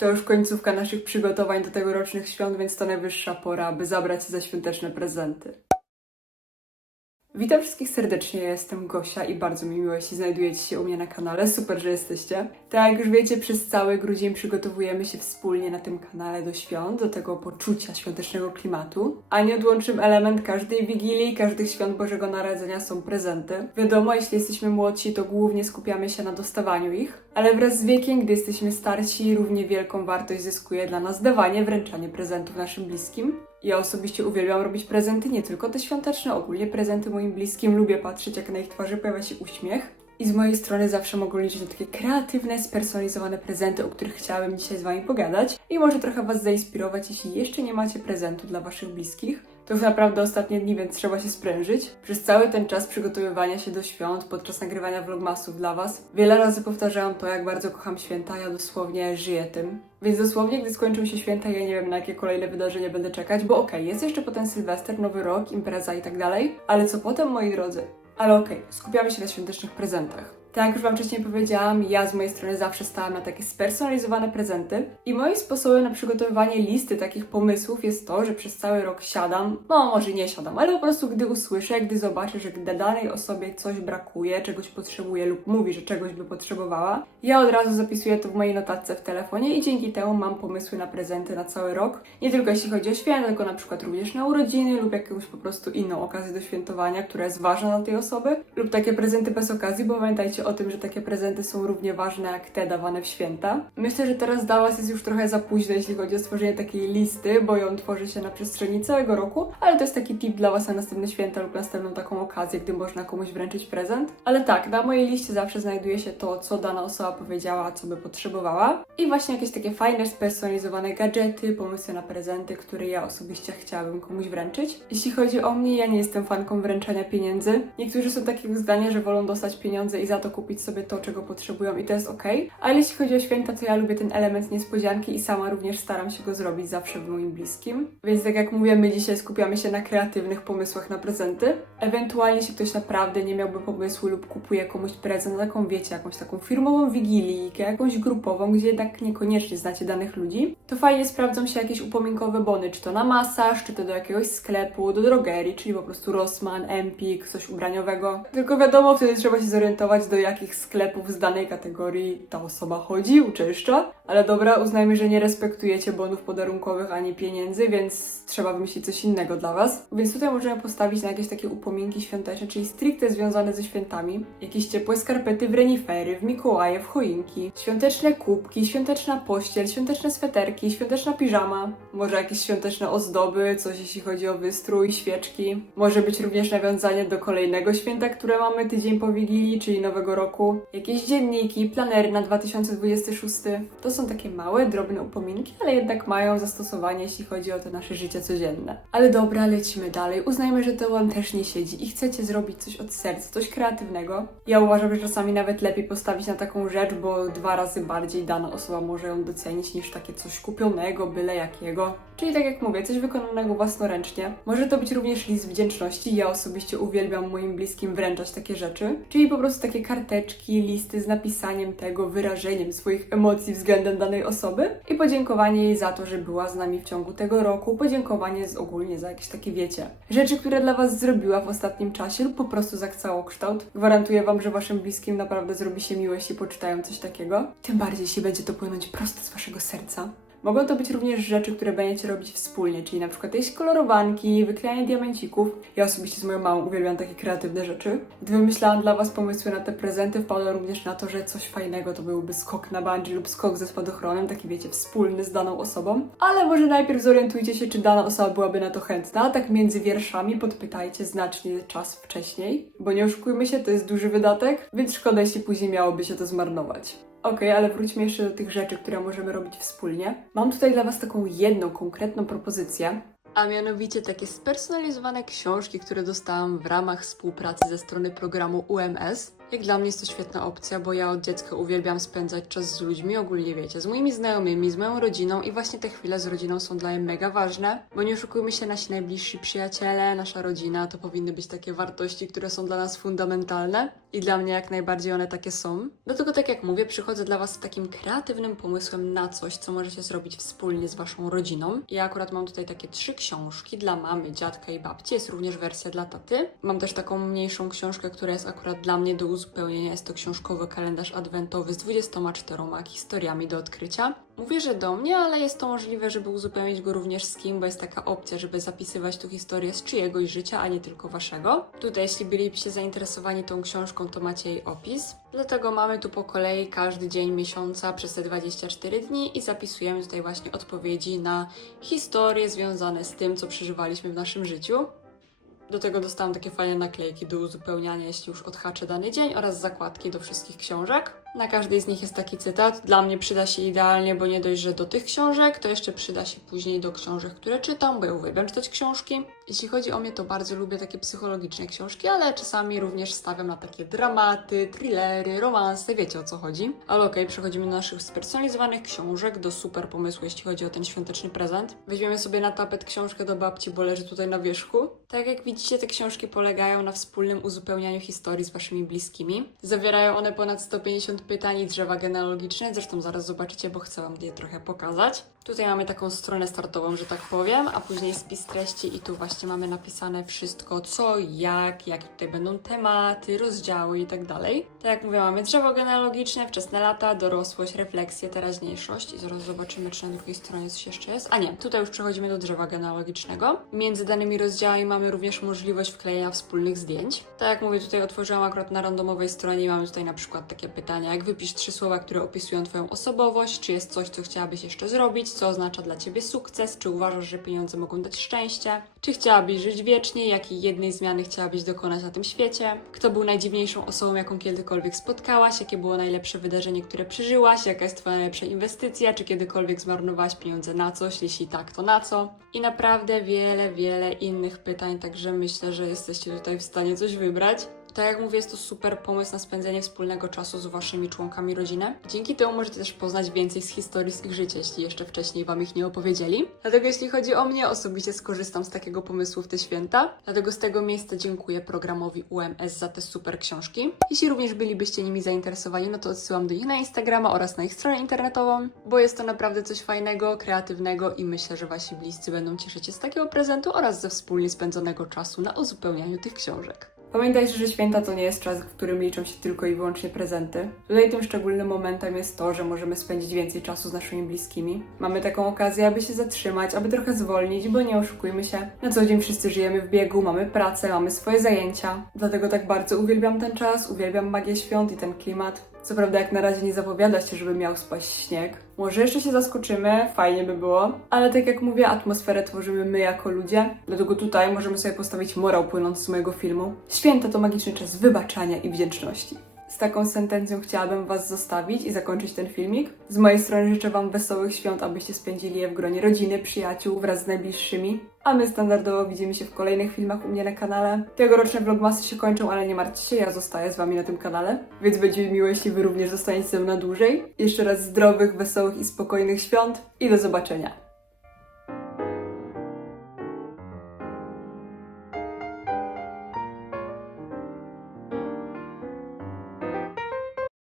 To już końcówka naszych przygotowań do tegorocznych świąt, więc to najwyższa pora, aby zabrać się za świąteczne prezenty. Witam wszystkich serdecznie, ja jestem Gosia i bardzo mi miło, jeśli znajdujecie się u mnie na kanale. Super, że jesteście. Tak jak już wiecie, przez cały grudzień przygotowujemy się wspólnie na tym kanale do świąt, do tego poczucia świątecznego klimatu. A nieodłącznym element każdej wigilii, każdych świąt Bożego Narodzenia są prezenty. Wiadomo, jeśli jesteśmy młodsi, to głównie skupiamy się na dostawaniu ich, ale wraz z wiekiem, gdy jesteśmy starsi, równie wielką wartość zyskuje dla nas dawanie, wręczanie prezentów naszym bliskim. Ja osobiście uwielbiam robić prezenty, nie tylko te świąteczne, ogólnie prezenty moim bliskim. Lubię patrzeć, jak na ich twarzy pojawia się uśmiech. I z mojej strony zawsze mogą liczyć na takie kreatywne, spersonalizowane prezenty, o których chciałabym dzisiaj z Wami pogadać. I może trochę Was zainspirować, jeśli jeszcze nie macie prezentu dla Waszych bliskich. To już naprawdę ostatnie dni, więc trzeba się sprężyć. Przez cały ten czas przygotowywania się do świąt, podczas nagrywania vlogmasów dla Was, wiele razy powtarzałam to, jak bardzo kocham święta, ja dosłownie żyję tym. Więc dosłownie, gdy skończą się święta, ja nie wiem na jakie kolejne wydarzenie będę czekać, bo okej, jest jeszcze potem Sylwester, Nowy Rok, impreza i tak dalej, ale co potem, moi drodzy? Ale okej, skupiamy się na świątecznych prezentach. Tak jak już Wam wcześniej powiedziałam, ja z mojej strony zawsze stałam na takie spersonalizowane prezenty i moim sposobem na przygotowywanie listy takich pomysłów jest to, że przez cały rok siadam, no może nie siadam, ale po prostu gdy usłyszę, gdy zobaczę, że gdy danej osobie coś brakuje, czegoś potrzebuje lub mówi, że czegoś by potrzebowała, ja od razu zapisuję to w mojej notatce w telefonie i dzięki temu mam pomysły na prezenty na cały rok. Nie tylko jeśli chodzi o święta, tylko na przykład również na urodziny lub jakąś po prostu inną okazję do świętowania, która jest ważna dla tej osoby, lub takie prezenty bez okazji, bo pamiętajcie o tym, że takie prezenty są równie ważne jak te dawane w święta. Myślę, że teraz dla Was jest już trochę za późno, jeśli chodzi o stworzenie takiej listy, bo ją tworzy się na przestrzeni całego roku, ale to jest taki tip dla Was na następne święta lub następną taką okazję, gdy można komuś wręczyć prezent. Ale tak, na mojej liście zawsze znajduje się to, co dana osoba powiedziała, co by potrzebowała i właśnie jakieś takie fajne, spersonalizowane gadżety, pomysły na prezenty, które ja osobiście chciałabym komuś wręczyć. Jeśli chodzi o mnie, ja nie jestem fanką wręczania pieniędzy. Niektórzy są takiego zdania, że wolą dostać pieniądze i za to kupić sobie to, czego potrzebują i to jest ok. Ale jeśli chodzi o święta, to ja lubię ten element niespodzianki i sama również staram się go zrobić zawsze w moim bliskim. Więc tak jak mówię, my dzisiaj skupiamy się na kreatywnych pomysłach na prezenty. Ewentualnie, jeśli ktoś naprawdę nie miałby pomysłu lub kupuje komuś prezent taką, wiecie, jakąś taką firmową wigilijkę, jakąś grupową, gdzie jednak niekoniecznie znacie danych ludzi, to fajnie sprawdzą się jakieś upominkowe bony, czy to na masaż, czy to do jakiegoś sklepu, do drogerii, czyli po prostu Rossmann, Empik, coś ubraniowego. Tylko wiadomo, wtedy trzeba się zorientować, do jakich sklepów z danej kategorii ta osoba chodzi, uczęszcza. Ale dobra, uznajmy, że nie respektujecie bonów podarunkowych ani pieniędzy, więc trzeba wymyślić coś innego dla Was. Więc tutaj możemy postawić na jakieś takie upominki świąteczne, czyli stricte związane ze świętami. Jakieś ciepłe skarpety w renifery, w Mikołaje, w choinki, świąteczne kubki, świąteczna pościel, świąteczne sweterki, świąteczna piżama, może jakieś świąteczne ozdoby, coś jeśli chodzi o wystrój, świeczki. Może być również nawiązanie do kolejnego święta, które mamy tydzień po Wigilii, czyli Nowego Roku. Jakieś dzienniki, planery na 2026. To są takie małe, drobne upominki, ale jednak mają zastosowanie, jeśli chodzi o to nasze życie codzienne. Ale dobra, lecimy dalej. Uznajmy, że to Wam też nie siedzi i chcecie zrobić coś od serca, coś kreatywnego. Ja uważam, że czasami nawet lepiej postawić na taką rzecz, bo dwa razy bardziej dana osoba może ją docenić niż takie coś kupionego, byle jakiego. Czyli tak jak mówię, coś wykonanego własnoręcznie. Może to być również list wdzięczności. Ja osobiście uwielbiam moim bliskim wręczać takie rzeczy. Czyli po prostu takie karteczki, listy z napisaniem tego, wyrażeniem swoich emocji względem danej osoby i podziękowanie jej za to, że była z nami w ciągu tego roku. Podziękowanie z ogólnie za jakieś takie, wiecie, rzeczy, które dla Was zrobiła w ostatnim czasie lub po prostu za całokształt. Gwarantuję Wam, że Waszym bliskim naprawdę zrobi się miło, jeśli poczytają coś takiego. Tym bardziej, jeśli będzie to płynąć prosto z Waszego serca. Mogą to być również rzeczy, które będziecie robić wspólnie, czyli na przykład jakieś kolorowanki, wyklejanie diamencików. Ja osobiście z moją mamą uwielbiam takie kreatywne rzeczy. Gdy wymyślałam dla Was pomysły na te prezenty, wpadłam również na to, że coś fajnego to byłby skok na bungee lub skok ze spadochronem, taki wiecie, wspólny z daną osobą. Ale może najpierw zorientujcie się, czy dana osoba byłaby na to chętna, tak między wierszami podpytajcie znacznie czas wcześniej, bo nie oszukujmy się, to jest duży wydatek, więc szkoda, jeśli później miałoby się to zmarnować. Okej, ale wróćmy jeszcze do tych rzeczy, które możemy robić wspólnie. Mam tutaj dla Was taką jedną konkretną propozycję. A mianowicie takie spersonalizowane książki, które dostałam w ramach współpracy ze strony programu UMS. Jak dla mnie jest to świetna opcja, bo ja od dziecka uwielbiam spędzać czas z ludźmi, ogólnie wiecie, z moimi znajomymi, z moją rodziną i właśnie te chwile z rodziną są dla mnie mega ważne, bo nie oszukujmy się, nasi najbliżsi przyjaciele, nasza rodzina, to powinny być takie wartości, które są dla nas fundamentalne i dla mnie jak najbardziej one takie są. Dlatego tak jak mówię, przychodzę dla Was z takim kreatywnym pomysłem na coś, co możecie zrobić wspólnie z Waszą rodziną. Ja akurat mam tutaj takie trzy książki dla mamy, dziadka i babci, jest również wersja dla taty. Mam też taką mniejszą książkę, która jest akurat dla mnie do uzupełnienia. Jest to książkowy kalendarz adwentowy z 24 historiami do odkrycia. Mówię, że do mnie, ale jest to możliwe, żeby uzupełnić go również z kim, bo jest taka opcja, żeby zapisywać tu historię z czyjegoś życia, a nie tylko waszego. Tutaj, jeśli bylibyście zainteresowani tą książką, to macie jej opis. Dlatego mamy tu po kolei każdy dzień miesiąca przez te 24 dni i zapisujemy tutaj właśnie odpowiedzi na historie związane z tym, co przeżywaliśmy w naszym życiu. Do tego dostałam takie fajne naklejki do uzupełniania, jeśli już odhaczę dany dzień oraz zakładki do wszystkich książek. Na każdej z nich jest taki cytat. Dla mnie przyda się idealnie, bo nie dość, że do tych książek, to jeszcze przyda się później do książek, które czytam, bo ja uwielbiam czytać książki. Jeśli chodzi o mnie, to bardzo lubię takie psychologiczne książki, ale czasami również stawiam na takie dramaty, thrillery, romanse, wiecie o co chodzi. Ale okej, przechodzimy do naszych spersonalizowanych książek, do super pomysłu, jeśli chodzi o ten świąteczny prezent. Weźmiemy sobie na tapet książkę do babci, bo leży tutaj na wierzchu. Tak jak widzicie, te książki polegają na wspólnym uzupełnianiu historii z waszymi bliskimi. Zawierają one ponad 150 pytań i drzewa genealogiczne, zresztą zaraz zobaczycie, bo chcę wam je trochę pokazać. Tutaj mamy taką stronę startową, że tak powiem, a później spis treści i tu właśnie mamy napisane wszystko, co, jak, jakie tutaj będą tematy, rozdziały i tak dalej. Tak jak mówię, mamy drzewo genealogiczne, wczesne lata, dorosłość, refleksję, teraźniejszość i zaraz zobaczymy, czy na drugiej stronie coś jeszcze jest. A nie, tutaj już przechodzimy do drzewa genealogicznego. Między danymi rozdziałami mamy również możliwość wklejenia wspólnych zdjęć. Tak jak mówię, tutaj otworzyłam akurat na randomowej stronie i mamy tutaj na przykład takie pytania, jak wypisz trzy słowa, które opisują Twoją osobowość, czy jest coś, co chciałabyś jeszcze zrobić, co oznacza dla Ciebie sukces, czy uważasz, że pieniądze mogą dać szczęście, czy chciałabyś żyć wiecznie, jakiej jednej zmiany chciałabyś dokonać na tym świecie, kto był najdziwniejszą osobą, jaką kiedykolwiek spotkałaś, jakie było najlepsze wydarzenie, które przeżyłaś, jaka jest Twoja najlepsza inwestycja, czy kiedykolwiek zmarnowałaś pieniądze na coś, jeśli tak, to na co. I naprawdę wiele, wiele innych pytań, także myślę, że jesteście tutaj w stanie coś wybrać. Tak jak mówię, jest to super pomysł na spędzenie wspólnego czasu z waszymi członkami rodziny. Dzięki temu możecie też poznać więcej z historii z ich życia, jeśli jeszcze wcześniej wam ich nie opowiedzieli. Dlatego jeśli chodzi o mnie, osobiście skorzystam z takiego pomysłu w te święta. Dlatego z tego miejsca dziękuję programowi UMS za te super książki. Jeśli również bylibyście nimi zainteresowani, no to odsyłam do nich na Instagrama oraz na ich stronę internetową, bo jest to naprawdę coś fajnego, kreatywnego i myślę, że wasi bliscy będą cieszyć się z takiego prezentu oraz ze wspólnie spędzonego czasu na uzupełnianiu tych książek. Pamiętajcie, że święta to nie jest czas, w którym liczą się tylko i wyłącznie prezenty. Tutaj tym szczególnym momentem jest to, że możemy spędzić więcej czasu z naszymi bliskimi. Mamy taką okazję, aby się zatrzymać, aby trochę zwolnić, bo nie oszukujmy się. Na co dzień wszyscy żyjemy w biegu, mamy pracę, mamy swoje zajęcia. Dlatego tak bardzo uwielbiam ten czas, uwielbiam magię świąt i ten klimat. Co prawda, jak na razie nie zapowiada się, żeby miał spaść śnieg. Może jeszcze się zaskoczymy, fajnie by było, ale tak jak mówię, atmosferę tworzymy my jako ludzie, dlatego tutaj możemy sobie postawić morał płynący z mojego filmu. Święta to magiczny czas wybaczania i wdzięczności. Z taką sentencją chciałabym Was zostawić i zakończyć ten filmik. Z mojej strony życzę Wam wesołych świąt, abyście spędzili je w gronie rodziny, przyjaciół wraz z najbliższymi. A my standardowo widzimy się w kolejnych filmach u mnie na kanale. Tegoroczne vlogmasy się kończą, ale nie martwcie się, ja zostaję z Wami na tym kanale. Więc będzie mi miło, jeśli Wy również zostaniecie ze mną na dłużej. Jeszcze raz zdrowych, wesołych i spokojnych świąt i do zobaczenia.